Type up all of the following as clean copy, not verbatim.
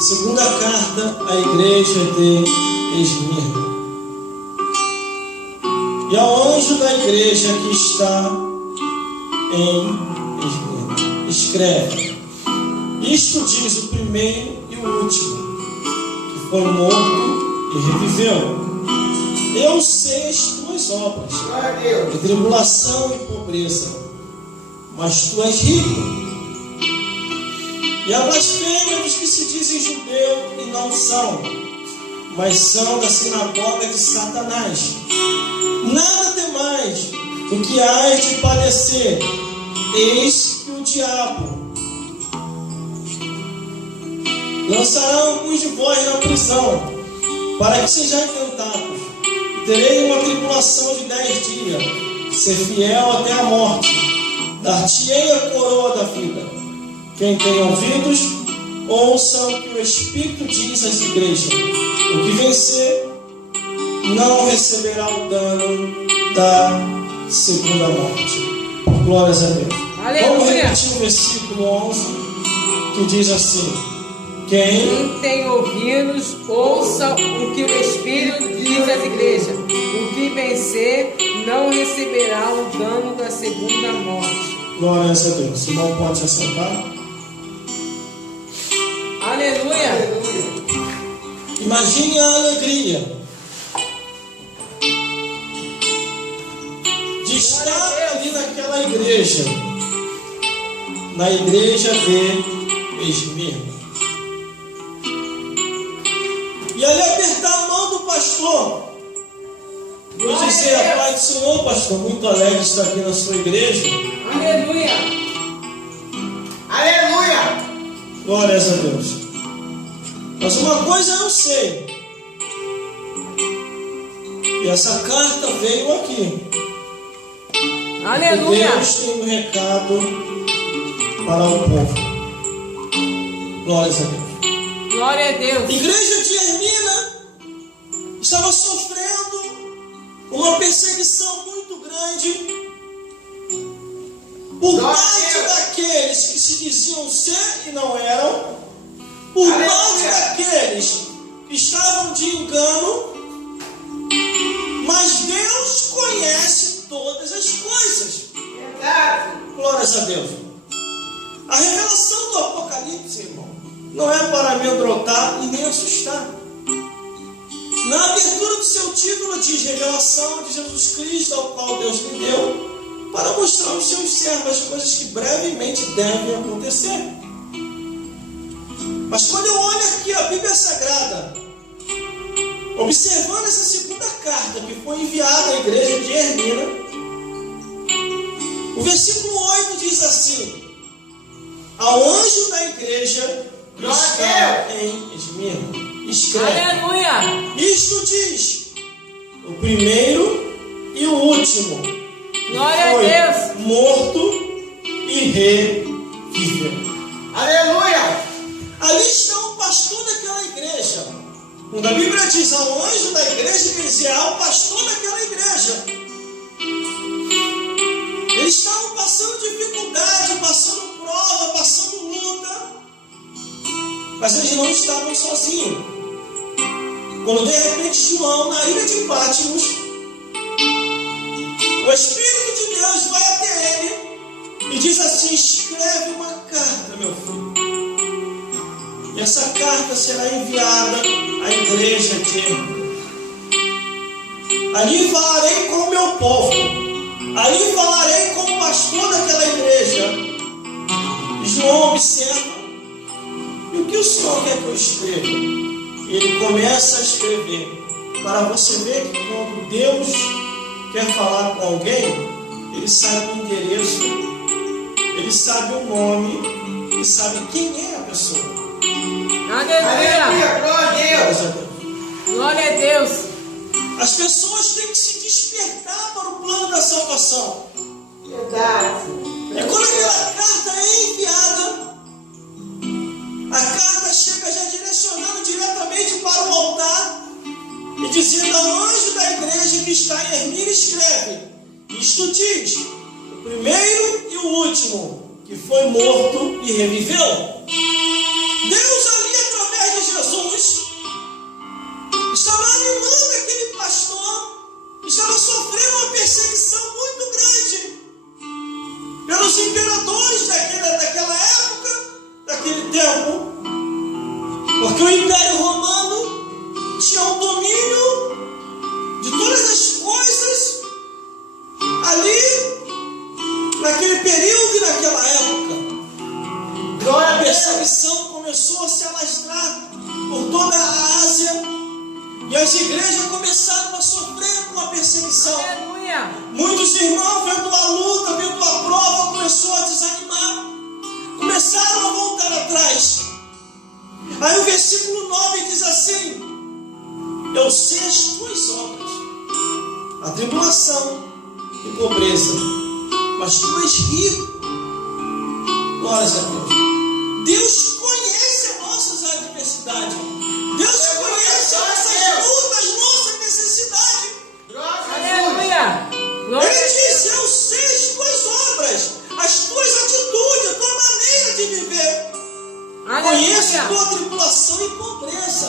Segunda carta à igreja de Esmirna. E ao anjo da igreja que está em Esmirna, escreve: isto diz o primeiro e o último, que foi morto e reviveu. Eu sei as tuas obras, de tribulação e pobreza, mas tu és rico. E a blasfêmia dos que se dizem judeu e não são, mas são da sinagoga de Satanás. Nada temais do que hás de padecer. Eis que o diabo lançará alguns de vós na prisão, para que sejais tentados. E terei uma tribulação de 10 dias. Ser fiel até a morte. Dar-te-ei a coroa da vida. Quem tem ouvidos, ouça o que o Espírito diz às igrejas. O que vencer não receberá o dano da segunda morte. Glórias a Deus. Aleluia. Vamos repetir o versículo 11, que diz assim: Quem tem ouvidos, ouça o que o Espírito diz às igrejas. O que vencer não receberá o dano da segunda morte. Glórias a Deus. O irmão pode se assentar. Aleluia. Imagine a alegria de estar ali naquela igreja, na igreja de Esmirna, e ali apertar a mão do pastor. Eu dizer: a paz do Senhor, pastor, muito alegre de estar aqui na sua igreja. Aleluia. Aleluia. Glórias a Deus. Mas uma coisa eu sei, e essa carta veio aqui. Aleluia. E Deus tem um recado para o povo. Glórias a Deus. Glória a Deus. A igreja de Esmirna estava sofrendo uma perseguição muito grande por parte daqueles que se diziam ser e não eram, por parte daqueles que estavam de engano, mas Deus conhece todas as coisas. Glórias a Deus. A revelação do Apocalipse, irmão, não é para amedrontar e nem assustar. Na abertura do seu título diz: revelação de Jesus Cristo, ao qual Deus lhe deu, para mostrar aos seus servos as coisas que brevemente devem acontecer. Mas quando eu olho aqui a Bíblia Sagrada, observando essa segunda carta que foi enviada à igreja de Esmirna, o versículo 8 diz assim: ao anjo da igreja que está em Esmirna, escreve: Aleluia. isto diz o primeiro e o último, Glória foi a Deus. morto e reviveu. Aleluia. Ali está o pastor daquela igreja. Quando a Bíblia diz ao anjo da igreja, quer dizer ao pastor daquela igreja. Eles estavam passando dificuldade, passando prova, passando luta, mas eles não estavam sozinhos. Quando de repente João, na ilha de Patmos, o Espírito de Deus vai até ele e diz assim: escreve uma carta, meu filho. E essa carta será enviada à igreja de Esmirna. Ali falarei com o meu povo. Ali falarei com o pastor daquela igreja. E João observa: e o que o Senhor quer que eu escreva? E ele começa a escrever, para você ver que quando Deus quer falar com alguém, ele sabe o endereço, ele sabe o nome e sabe quem é a pessoa. Aleluia. Glória a Deus. Glória a Deus. As pessoas têm que se despertar para o plano da salvação. Verdade. E quando aquela carta é enviada, a carta chega já direcionando diretamente para o altar e dizendo ao anjo da igreja que está em Esmirna, escreve: isto diz o primeiro e o último, que foi morto e reviveu. Deus ali, através Porque o Império Romano tinha o domínio de todas as coisas ali, naquele período e naquela época. A perseguição começou a se alastrar por toda a Ásia e as igrejas começaram a sofrer com a perseguição. Aleluia. Muitos irmãos, vendo a luta, vendo a prova, começou a desanimar, começaram a voltar atrás. Aí o versículo 9 diz assim: eu sei as tuas obras, a tribulação e pobreza, mas tu és rico. Glórias a Deus. Deus conhece as nossas adversidades. Deus conhece as nossas lutas, nossas necessidades. Aleluia. Ele diz: eu sei as tuas obras, as tuas atitudes, a tua maneira de viver. Conheço tua tribulação e pobreza,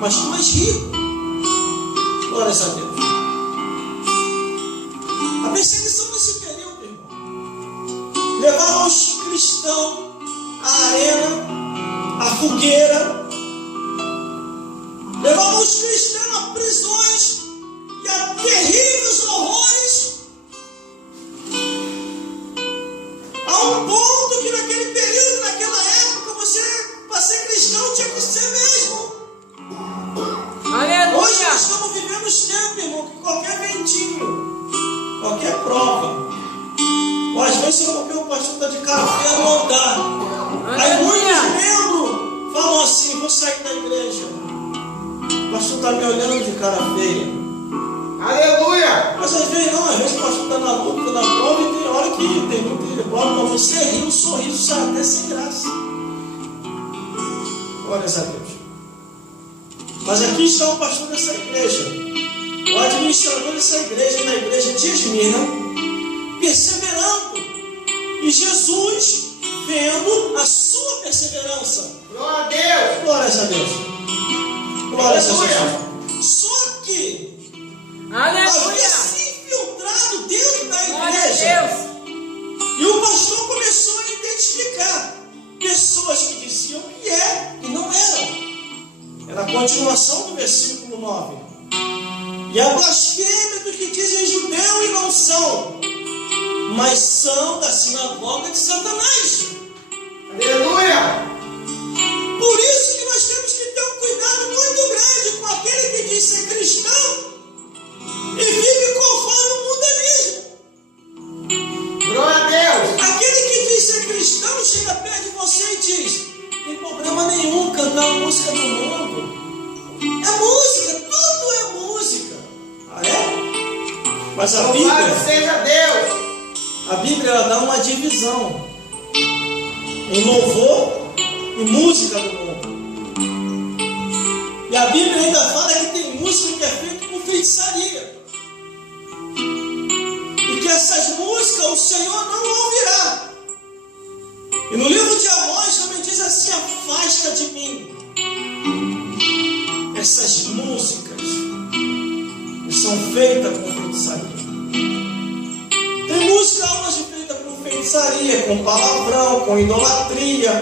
mas tu és rico. Glórias a Deus. A perseguição nesse período, irmão, levava os cristãos à arena, à fogueira, levava os cristãos a prisões e a terríveis horrores, a um ponto que naquele período, naquela época, você, para ser cristão, tinha que ser mesmo. Aleluia. Hoje nós estamos vivendo os tempos, irmão, que qualquer ventinho, qualquer prova, ou às vezes porque o pastor está de cara feia, não dá. Aí muitos membros falam assim: vou sair da igreja, o pastor está me olhando de cara feia. Aleluia. Mas às vezes não, às vezes o pastor está na luta, na prova, e tem hora que tem muita prova para você rir, o sorriso sai até sem graça. Glórias a Deus. Mas aqui está o pastor dessa igreja, o administrador dessa igreja, na igreja de Esmirna, perseverando, e Jesus vendo a sua perseverança. Glória a Deus. Glórias a Deus. Glórias a Jesus. Só que havia se infiltrado dentro da igreja. E o pastor começou a identificar pessoas que diziam que é e não eram. Era a continuação do versículo 9. E a blasfêmia dos que dizem judeu e não são, mas são da sinagoga de Satanás. Aleluia. Por isso que nós temos que ter um cuidado muito grande com aquele que diz ser cristão e vive conforme o mundanismo. Glória a Deus. Aquele que diz ser cristão chega perto de você e diz: tem problema nenhum cantar a música do mundo. É música, tudo é música. Ah, é? Mas a Louvado Bíblia, seja Deus. a Bíblia ela dá uma divisão em louvor e música do mundo. E a Bíblia ainda fala que tem música que é feita com feitiçaria. E que essas músicas o Senhor não ouvirá. E no livro de Amós também diz assim: afasta de mim essas músicas que são feitas com feitiçaria. Tem música hoje feita com feitiçaria, com palavrão, com idolatria,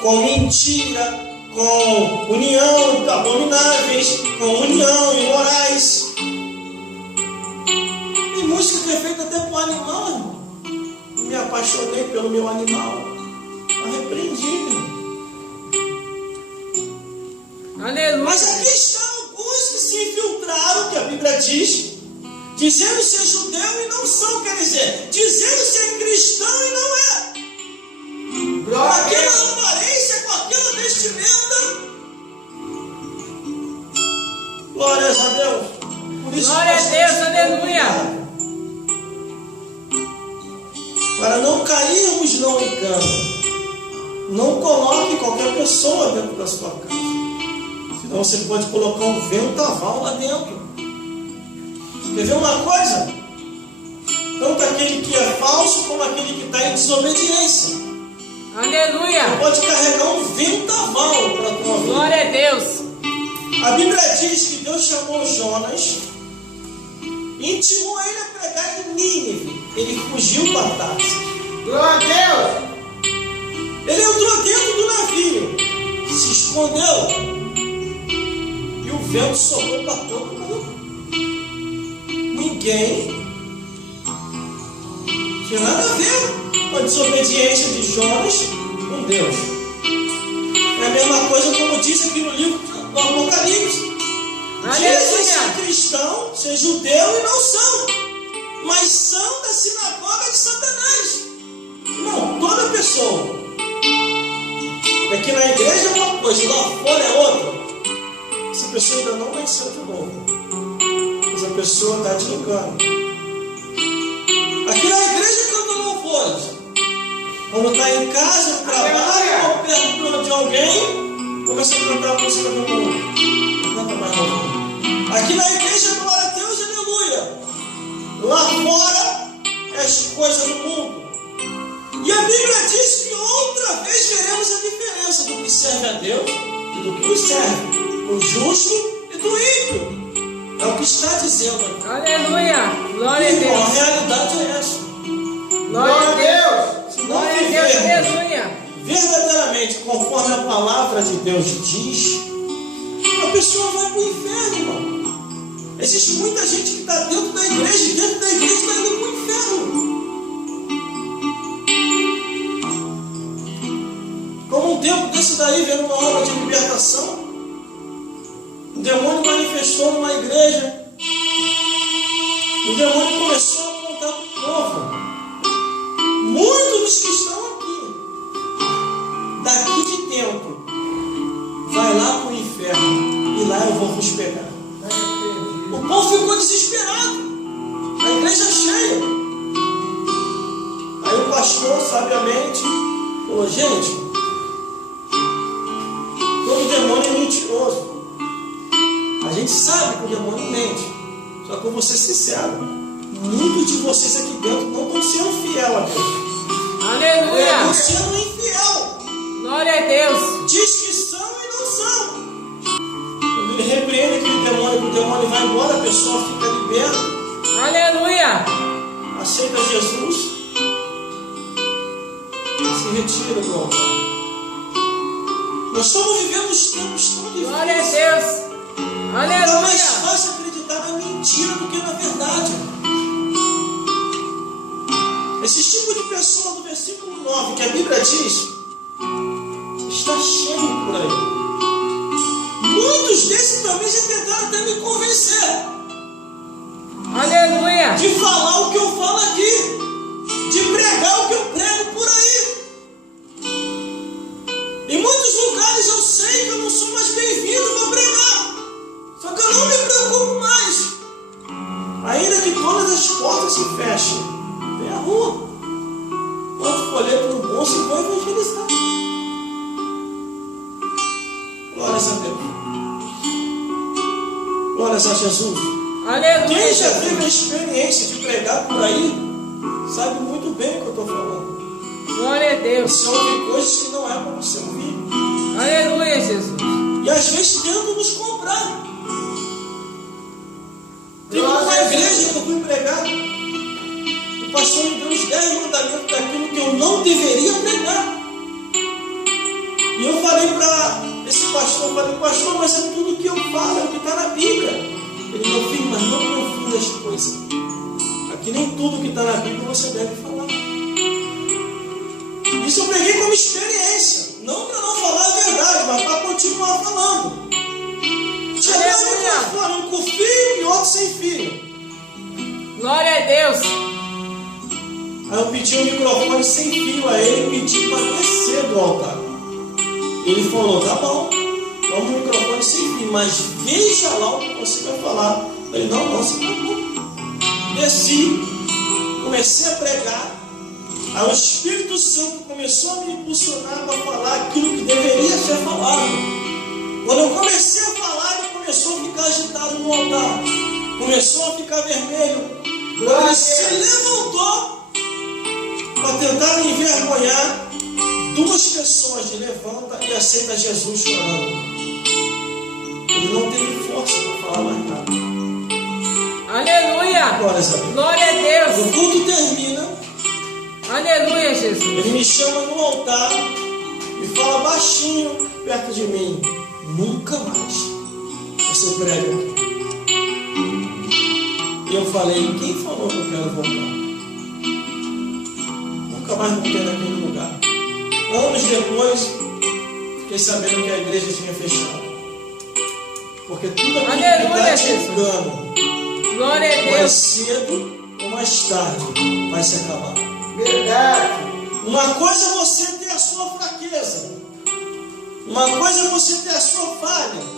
com mentira, com união abomináveis, com união imorais. Tem música que é feita até para o animal, irmão. Me apaixonei pelo meu animal. Está repreendido. Aleluia. Mas aqui estão alguns que se infiltraram, que a Bíblia diz, dizendo ser judeu e não são, quer dizer, dizendo ser cristão e não é. Com Glória a aquela Deus. aparência, com aquela vestimenta. Glórias a Deus. Por isso Glória a nós Deus, temos que ter aleluia. cuidado. Para não cairmos no engano. Não coloque qualquer pessoa dentro da sua casa. Senão você pode colocar um ventaval lá dentro. Quer ver uma coisa? Tanto aquele que é falso como aquele que está em desobediência. Aleluia. Você pode carregar um ventaval para a tua vida. Glória a Deus. A Bíblia diz que Deus chamou Jonas, intimou ele a pregar em Nínive. Ele fugiu para Tarsis. Glória a Deus. Ele entrou dentro do navio, se escondeu vento soprou para todo mundo. Ninguém tinha nada a ver com a desobediência de Jonas com Deus. É a mesma coisa como diz aqui no livro do Apocalipse. Dizem ser cristão, ser judeu e não são, mas são da sinagoga de Satanás. Não, toda pessoa. Aqui na igreja é uma coisa, lá fora é outra. Essa pessoa ainda não nasceu de novo. Essa pessoa está te engano. Aqui na igreja canta louvores. Quando está em casa, no trabalho, ou perto de alguém, começa a cantar a música do mundo. Não canta mais louvor. Aqui na igreja, glória a Deus, aleluia. Lá fora é as coisas do mundo. E a Bíblia diz que outra vez veremos a diferença do que serve a Deus e do que nos serve, do justo e do ímpio. É o que está dizendo aqui. Aleluia! Glória a Deus! A realidade é essa. Glória a Deus! Se não Glória a Deus! vivermos Aleluia! verdadeiramente conforme a palavra de Deus diz, a pessoa vai para o inferno, irmão. Existe muita gente que está dentro da igreja e dentro da igreja está indo para o inferno. Como um tempo desse daí, vendo uma obra de libertação, o demônio manifestou numa igreja. O demônio começou a apontar para o povo. Muitos dos que estão aqui, daqui de dentro, vai lá para o inferno e lá eu vou vos pegar. O povo ficou desesperado. A igreja cheia. Aí o pastor, sabiamente, falou: gente, todo demônio é mentiroso. A gente sabe que o demônio mente. Só que eu vou ser sincero, muitos de vocês aqui dentro não estão sendo fiel a Deus. Aleluia! Estão sendo infiel. Glória a Deus! Diz que são e não são. Quando ele repreende aquele demônio, que o demônio vai embora, a pessoa fica liberta. Aleluia! Aceita Jesus, se retira do altar. Nós estamos vivendo os tempos tão difíceis. Glória a Deus! É mais Aleluia! fácil acreditar na mentira do que na verdade. Esse tipo de pessoa, no versículo 9, que a Bíblia diz, está cheio por aí. Muitos desses também já tentaram até me convencer Aleluia! de falar o que eu falo aqui, de pregar o que eu prego por aí. Em muitos lugares eu sei que eu não sou mais bem-vindo para pregar, só que eu não me preocupo mais. Ainda que todas as portas se fechem, vem a rua. Quanto folheto no bolso e vou evangelizar. Glórias a Deus. Glórias a Jesus. Aleluia! Quem já teve a experiência de pregar por aí, sabe muito bem o que eu estou falando. Glória a Deus! Você ouve coisas que não é para você ouvir. Aleluia, Jesus! E às vezes tentam nos comprar. Teve uma igreja que eu fui pregar. O pastor me deu os 10 mandamentos daquilo que eu não deveria pregar. E eu falei para esse pastor, pastor, mas é tudo que eu falo, é o que está na Bíblia. Ele, meu filho, mas não confunda as coisas. Aqui nem tudo que está na Bíblia você deve falar. Isso eu peguei como experiência. Não para não falar a verdade, mas para continuar falando. Tinha um com fio e outro sem fio. Glória a Deus! Aí eu pedi um microfone sem fio a ele e pedi para descer do altar. Ele falou: tá bom, vamos um microfone sem fio, mas veja lá o que você vai falar. Eu falei: não, você tá bom. Desci, comecei a pregar. Aí o Espírito Santo começou a me impulsionar para falar aquilo que deveria ser falado. Quando eu comecei a falar, ele começou a ficar agitado no altar. Começou a ficar vermelho. Quando ele se levantou para tentar me envergonhar, 2 pessoas levantam e aceitam Jesus chorando. Ele não teve força para falar mais nada. Aleluia! Glória a Deus! O culto termina. Aleluia, Jesus! Ele me chama no altar e fala baixinho perto de mim: nunca mais você prega aqui. E eu falei, quem falou que eu quero voltar? Nunca mais voltei naquele lugar. Anos depois, fiquei sabendo que a igreja tinha fechado. Porque tudo aquilo que dá de engano, Glória a mais Deus. cedo ou mais tarde, vai se acabar. Verdade. Uma coisa é você ter a sua fraqueza. Uma coisa é você ter a sua falha.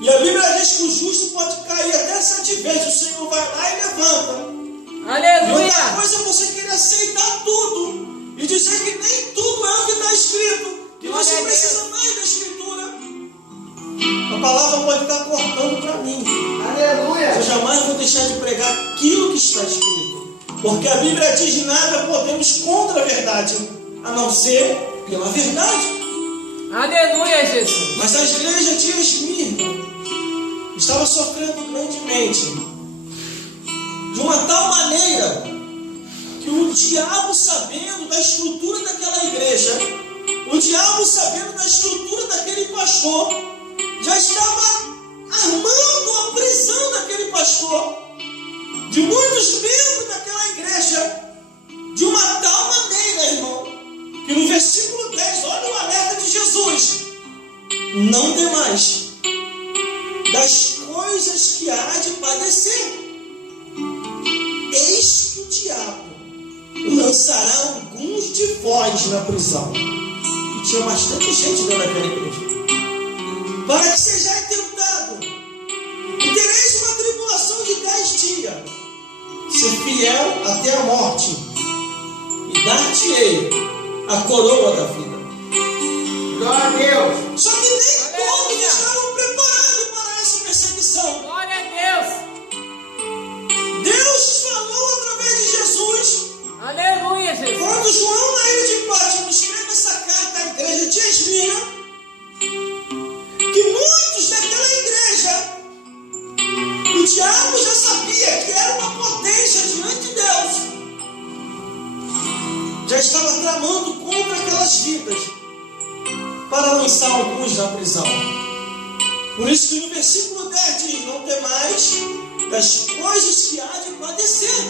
E a Bíblia diz que o justo pode cair até 7 vezes. O Senhor vai lá e levanta. E Aleluia. outra coisa é você querer aceitar tudo e dizer que nem tudo é o que está escrito, que Glória você a precisa Deus. mais da Escritura. A palavra pode estar cortando para mim. Aleluia. Eu jamais vou deixar de pregar aquilo que está escrito, porque a Bíblia diz: nada podemos contra a verdade, a não ser pela verdade. Aleluia, Jesus. Mas a igreja de Esmirna estava sofrendo grandemente, de uma tal maneira que o diabo, sabendo da estrutura daquela igreja, o diabo, sabendo da estrutura daquele pastor, já estava armando a prisão daquele pastor, de muitos membros daquela igreja, de uma tal maneira, irmão, que no versículo 10, olha o alerta de Jesus: não demais das coisas que há de padecer. Eis que o diabo lançará alguns de vós na prisão. E tinha bastante gente dentro daquela igreja. Para que sejais tentado, e tereis uma tribulação de 10 dias. Ser fiel até a morte, e dar-te-ei a coroa da vida. Glória a Deus. Só que nem todos estavam preparados para essa perseguição. Glória a Deus. Deus falou através de Jesus. Aleluia, Jesus. Quando João, na ilha de Patmos, escreve essa carta à igreja de Esmirna, que muitos daquela igreja, o diabo já sabia que era uma potência diante de Deus, já estava tramando contra aquelas vidas para lançar alguns na prisão. Por isso que no versículo 10 diz: não temais das coisas que há de padecer.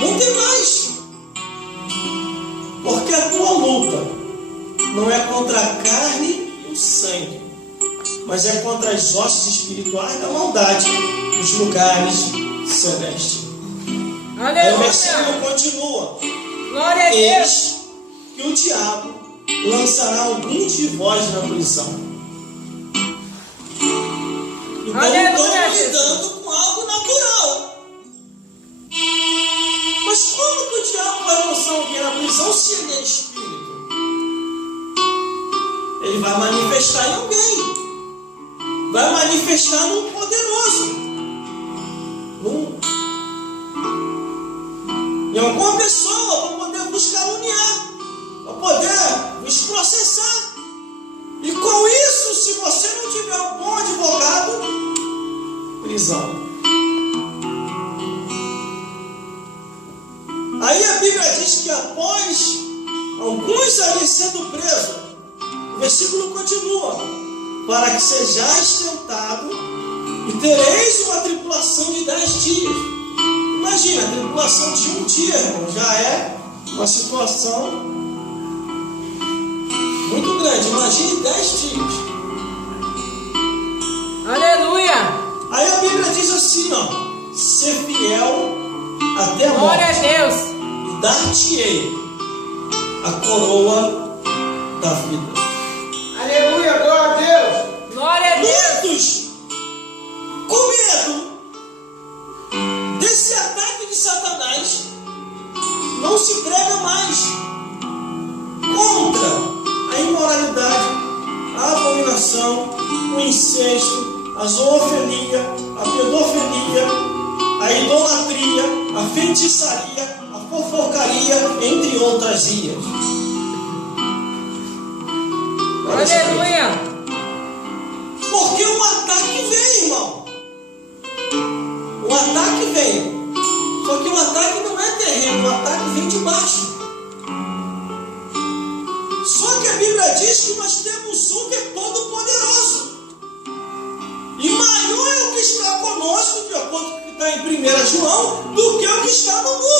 Não temais, porque a tua luta não é contra a carne e o sangue, mas é contra as hostes espirituais da maldade nos lugares celestes. Aí o versículo Aleluia. continua: Glória a Deus. eis que o diabo lançará alguns de vós na prisão. Então Aleluia, estamos Jesus. lidando com algo natural. Mas como que o diabo vai lançar alguém na prisão se ele é espírito? Ele vai manifestar em alguém. Vai manifestar num poderoso. Em alguma pessoa para poder vos caluniar, para poder vos processar. E com isso, se você não tiver um bom advogado, prisão. Aí a Bíblia diz que após alguns ali sendo presos, o versículo continua: para que sejais tentado e tereis uma tribulação de 10 dias. Imagina, a tribulação de um dia, irmão, já é uma situação muito grande. Imagine 10 dias. Aleluia. Aí a Bíblia diz assim, ó: ser fiel até a Glória a morte, Deus. e dar-te-ei a coroa da vida. Aleluia. Glória a Deus. Glória a Deus. Muitos, com medo desse ataque de Satanás, não se prega mais contra a imoralidade, a abominação, o incesto, a zoofilia, a pedofilia, a idolatria, a feitiçaria, a fofocaria, entre outras ias. Aleluia. Porque o ataque vem, irmão. O ataque vem. Só que o ataque não é terreno, o ataque vem de baixo. Só que a Bíblia diz que nós temos um que é todo poderoso. em 1 João do que o que está no mundo.